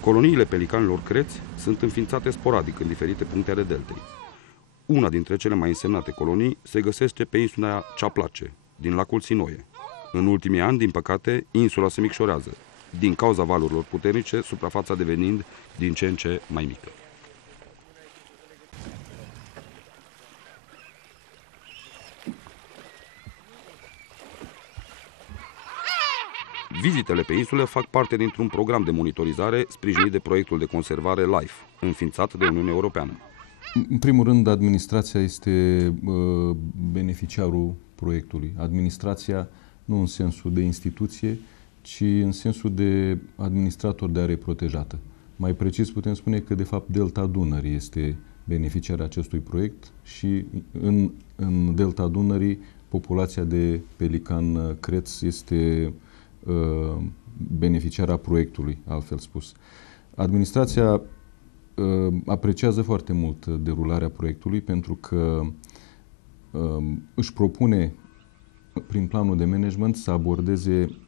Coloniile pelicanilor creți sunt înființate sporadic în diferite puncte ale deltei. Una dintre cele mai însemnate colonii se găsește pe insula Ceaplace, din lacul Sinoie. În ultimii ani, din păcate, insula se micșorează, din cauza valurilor puternice, suprafața devenind din ce în ce mai mică. Vizitele pe insule fac parte dintr-un program de monitorizare sprijinit de proiectul de conservare LIFE, înființat de Uniunea Europeană. În primul rând, administrația este beneficiarul proiectului. Administrația nu în sensul de instituție, ci în sensul de administrator de are protejată. Mai precis putem spune că, de fapt, Delta Dunării este beneficiar acestui proiect și în Delta Dunării populația de pelican creț este beneficiara proiectului, altfel spus. Administrația apreciază foarte mult derularea proiectului pentru că își propune prin planul de management să abordeze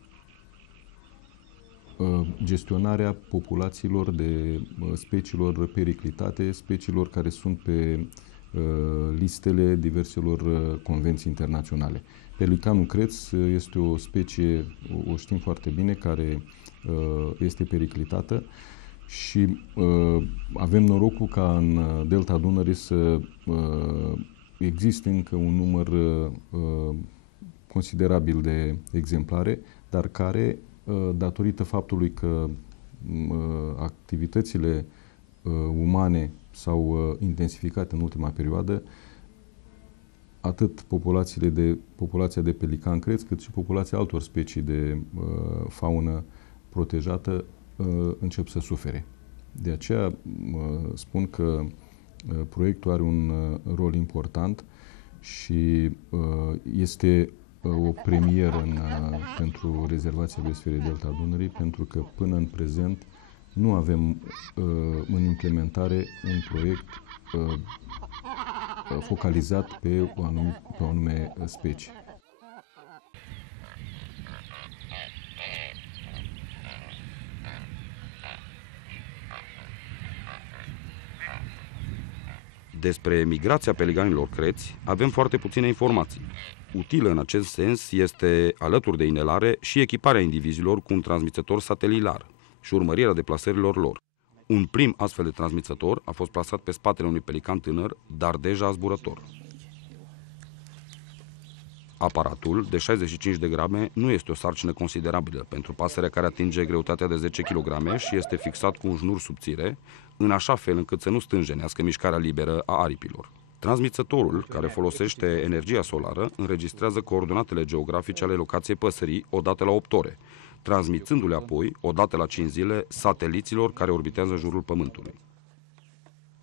gestionarea populațiilor de speciilor periclitate, speciilor care sunt pe listele diverselor convenții internaționale. Pelicanul creț este o specie, o știm foarte bine, care este periclitată și avem norocul ca în Delta Dunării să existe încă un număr considerabil de exemplare, dar care, datorită faptului că activitățile umane s-au intensificat în ultima perioadă, atât populația de pelican creț, cât și populația altor specii de faună protejată încep să sufere. De aceea spun că proiectul are un rol important și este o premieră pentru rezervația biosferei Delta Dunării, pentru că până în prezent nu avem în implementare un proiect focalizat pe o anume specie. Despre migrația pelicanilor creți avem foarte puține informații. Utilă în acest sens este, alături de inelare, și echiparea indivizilor cu un transmițător satelilar și urmărirea deplasărilor lor. Un prim astfel de transmițător a fost plasat pe spatele unui pelican tânăr, dar deja zburător. Aparatul de 65 de grame nu este o sarcină considerabilă pentru pasărea care atinge greutatea de 10 kg și este fixat cu un șnur subțire, în așa fel încât să nu stânjenească mișcarea liberă a aripilor. Transmițătorul, care folosește energia solară, înregistrează coordonatele geografice ale locației păsării odată la 8 ore, transmițându-le apoi, odată la 5 zile, sateliților care orbitează în jurul Pământului.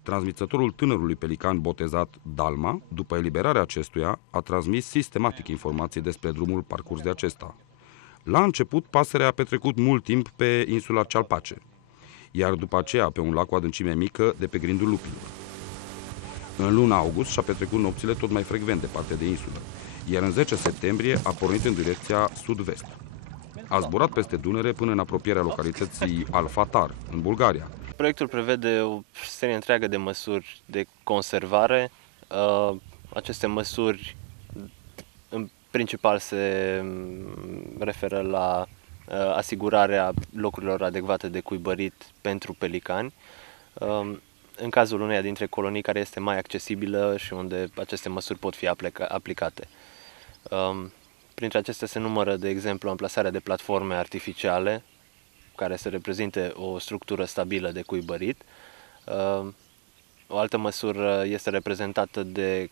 Transmițătorul tânărului pelican botezat Dalma, după eliberarea acestuia, a transmis sistematic informații despre drumul parcurs de acesta. La început, pasărea a petrecut mult timp pe insula Ceaplace, iar după aceea pe un lac cu adâncime mică de pe grindul lupilor. În luna august și-a petrecut nopțile tot mai frecvent departe de insulă, iar în 10 septembrie a pornit în direcția sud-vest. A zburat peste Dunăre până în apropierea localității Al-Fatar, în Bulgaria. Proiectul prevede o serie întreagă de măsuri de conservare. Aceste măsuri în principal se referă la asigurarea locurilor adecvate de cuibărit pentru pelicani, în cazul uneia dintre colonii care este mai accesibilă și unde aceste măsuri pot fi aplicate. Printre acestea se numără, de exemplu, amplasarea de platforme artificiale care să reprezinte o structură stabilă de cuibărit. O altă măsură este reprezentată de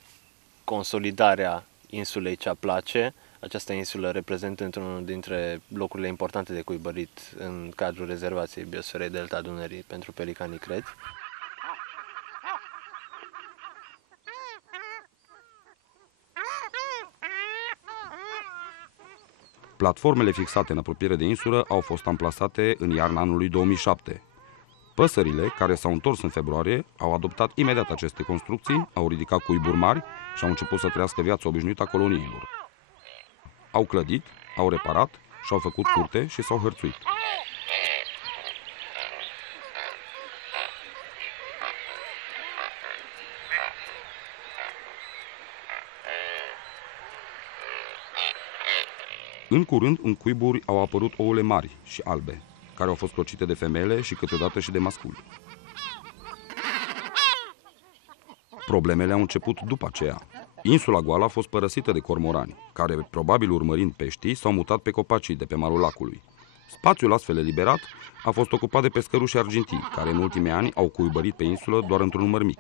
consolidarea insulei Ceaplace. Această insulă reprezintă într-unul dintre locurile importante de cuibărit în cadrul rezervației biosferei Delta Dunării pentru pelicanii creți. Platformele fixate în apropiere de insulă au fost amplasate în iarna anului 2007. Păsările, care s-au întors în februarie, au adoptat imediat aceste construcții, au ridicat cuiburi mari și au început să trăiască viața obișnuită a coloniilor. Au clădit, au reparat și-au făcut curte și s-au hărțuit. În curând, în cuiburi au apărut ouăle mari și albe, care au fost crocite de femele și câteodată și de masculi. Problemele au început după aceea. Insula goală a fost părăsită de cormorani, care, probabil urmărind peștii, s-au mutat pe copacii de pe malul lacului. Spațiul astfel eliberat a fost ocupat de pescăruși argintii, care în ultimii ani au cuibărit pe insulă doar într-un număr mic.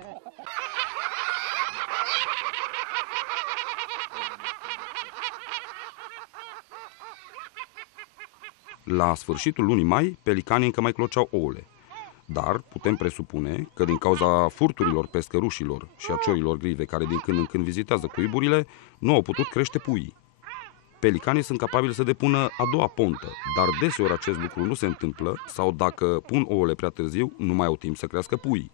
La sfârșitul lunii mai, pelicanii încă mai cloceau ouăle. Dar putem presupune că din cauza furturilor pescărușilor și a ciorilor grive care din când în când vizitează cuiburile, nu au putut crește puii. Pelicanii sunt capabili să depună a doua pontă, dar deseori acest lucru nu se întâmplă sau dacă pun ouăle prea târziu, nu mai au timp să crească puii.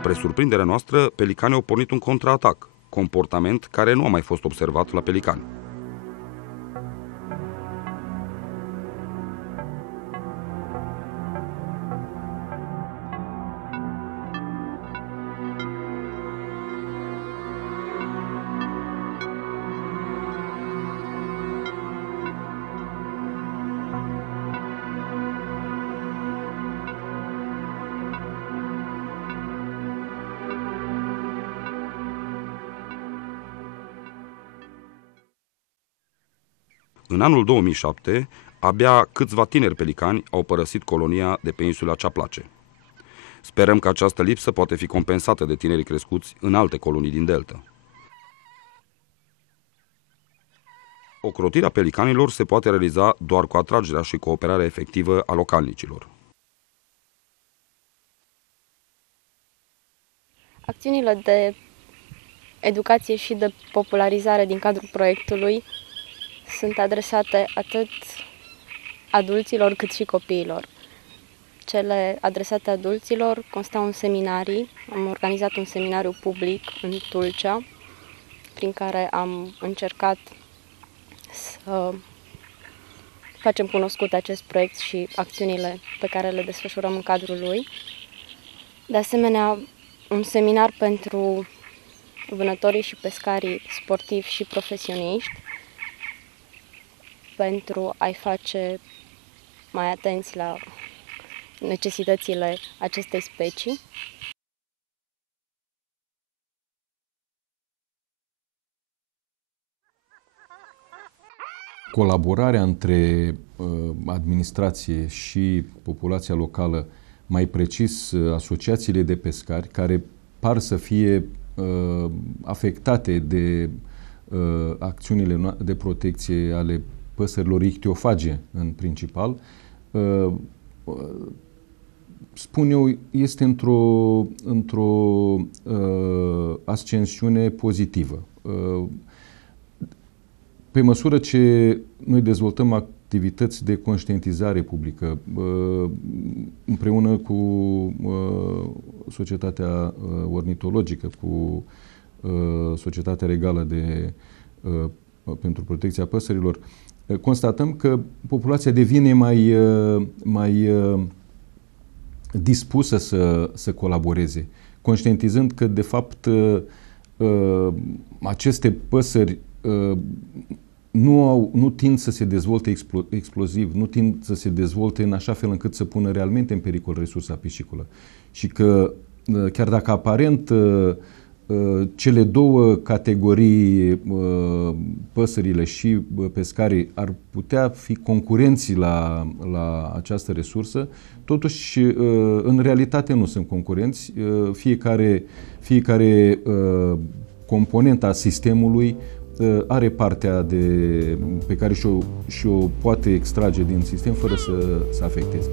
Spre surprinderea noastră, pelicanii au pornit un contraatac, comportament care nu a mai fost observat la pelicani. În anul 2007, abia câțiva tineri pelicani au părăsit colonia de pe insula Ceaplace. Sperăm că această lipsă poate fi compensată de tinerii crescuți în alte colonii din delta. Ocrotirea pelicanilor se poate realiza doar cu atragerea și cooperarea efectivă a localnicilor. Acțiunile de educație și de popularizare din cadrul proiectului sunt adresate atât adulților cât și copiilor. Cele adresate adulților constau în seminarii. Am organizat un seminariu public în Tulcea, prin care am încercat să facem cunoscut acest proiect și acțiunile pe care le desfășurăm în cadrul lui. De asemenea, un seminar pentru vânătorii și pescarii sportivi și profesioniști, pentru a-i face mai atenți la necesitățile acestei specii. Colaborarea între administrație și populația locală, mai precis asociațiile de pescari, care par să fie afectate de acțiunile de protecție ale păsărilor ictiofage în principal, spun eu, este într-o ascensiune pozitivă. Pe măsură ce noi dezvoltăm activități de conștientizare publică împreună cu Societatea Ornitologică, cu Societatea Regală pentru Protecția Păsărilor, constatăm că populația devine mai dispusă să colaboreze, conștientizând că, de fapt, aceste păsări nu tind să se dezvolte exploziv, nu tind să se dezvolte în așa fel încât să pună realmente în pericol resursa piscicolă. Și că, chiar dacă aparent cele două categorii, păsările și pescarii, ar putea fi concurenți la această resursă, totuși, în realitate nu sunt concurenți. Fiecare componentă a sistemului are partea pe care și-o poate extrage din sistem fără să afecteze.